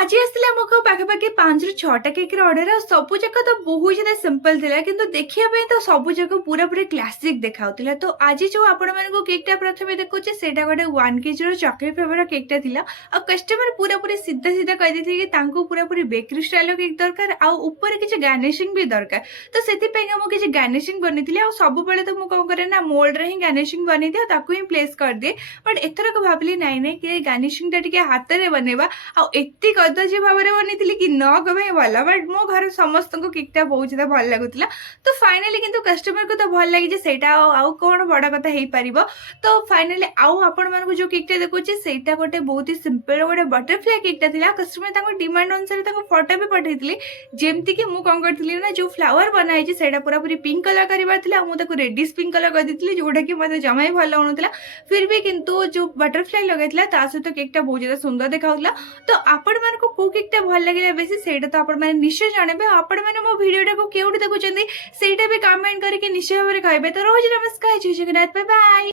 आज आसला मो पाखापाखि 5 ରୁ 6ଟା କେକ୍ର ଅର୍ଡର ଆଉ ସବୁ ଯାକ ତ ବହୁତ ज़्यादा ସିମ୍ପଲ୍ ଥିଲା କିନ୍ତୁ ଦେଖିବା ପାଇଁ ତ ସବୁ ଯାକ ପୁରାପୁରି କ୍ଲାସିକ୍ ଦେଖାଉଥିଲା। ତ ଆଜି ଯୋଉ ଆପଣମାନଙ୍କୁ କେକ୍‌ଟା ପ୍ରଥମେ ଦେଖଉଚି ସେଇଟା ଗୋଟେ 1 କେଜିର ଚକୋଲେଟ୍ ଫ୍ଲେଭରର କେକ୍‌ଟା ଥିଲା। ଆଉ କଷ୍ଟମର ପୁରାପୁରି ସିଧା ସିଧା କହିଦେଇଥିଲେ କି ତାଙ୍କୁ ପୁରାପୁରି ବେକରୀ ଷ୍ଟାଇଲ୍‌ର କେକ୍ ଦରକାର ଆଉ ଉପରେ କିଛି ଗାର୍ନିशिंग ବି ଦରକାର। ତ ସେଥିପାଇଁକା ମୁଁ କିଛି ଗାର୍ନିशिंग ବନେଇଥିଲି ଆଉ ସବୁବେଳେ ତ ମୁଁ କଣ କରେ ନା ମୋଲ୍ଡରେ ହିଁ ଗାର୍ନିशिंग ବନେଇଦିଏ ଆଉ ତାକୁ ହିଁ ପ୍ଲେସ୍ କରିଦିଏ। ବଟ୍ ଏଥରକ ଭାବିଲି ନାଇଁ ନାଇଁ କି ଗାର୍ନିशिंगଟା ଟିକେ ହାତରେ ବନେଇବା ଆଉ ଏତେ କଦର୍ଯ୍ୟ ଭାବରେ ବନେଇଥିଲି କି ନ କହିବା ହିଁ ଭଲ। ବଟ୍ ମୋ ଘରେ ସମସ୍ତଙ୍କୁ କେକ୍‌ଟା ବହୁତ ज़्यादा ଭଲ ଲାଗୁଥିଲା। ତ ଫାଇନାଲି କିନ୍ତୁ କଷ୍ଟମରକୁ ତ ଭଲ ଲାଗିଛି ସେଇଟା ଆଉ କଣ ବଡ଼ କଥା ହେଇପାରିବ। ତ ଫାଇନାଲି ଆଉ ଆପଣମାନଙ୍କୁ ଯୋଉ କେକ୍‌ଟା ଦେଖଉଛି ସେଇଟା ଗୋଟେ ବହୁତ ହି ସିମ୍ପଲ୍ ଗୋଟେ ବଟରଫ୍ଲାଏ କେକ୍‌ଟା ଥିଲା। କଷ୍ଟମର ତାଙ୍କ ଡିମାଣ୍ଡ ଅନୁସାରେ ତାଙ୍କୁ ଫଟୋ ବି ପଠେଇଥିଲି। ଯେମିତିକି ମୁଁ କଣ କରିଥିଲି ନା ଯୋଉ ଫ୍ଲାୱାର ବନା ହେଇଛି ସେଇଟା ପୁରାପୁରି ପିଙ୍କ କଲର କରିବାର ଥିଲା ଆଉ ମୁଁ ତାକୁ ରେଡିଶ ପିଙ୍କ କଲର କରିଦେଇଥିଲି ଯୋଉଟାକି ମୋତେ ଜମା ବି ଭଲ ଲାଗୁନଥିଲା। ଫିର୍ ବି କିନ୍ତୁ ଯୋଉ ବଟରଫ୍ଲାଏ ଲଗାଇଥିଲା ତା ସହିତ କେକ୍‌ଟା ବହୁତ ज़्यादा ସୁନ୍ଦର ଦେଖାଯାଉଥିଲା। ତ ଆପଣମାନଙ୍କୁ କୋଉ କେକ୍‌ଟା ଭଲ ଲାଗିଲା ବେଶୀ ସେଇଟା ତ ଆପଣମାନେ ନିଶ୍ଚୟ ଜଣାଇବେ। ଆଉ ଆପଣମାନେ ମୋ ଭିଡ଼ିଓଟାକୁ କେଉଁଠି ଦେଖୁଛନ୍ତି ସେଇଟା ବି କମେଣ୍ଟ କରିକି ନିଶ୍ଚୟ ଭାବରେ କହିବେ। ତ ରହୁଛି ନମସ୍କାର, ଜୟ ଜଗନ୍ନାଥ, ବାଏ ବାଏ।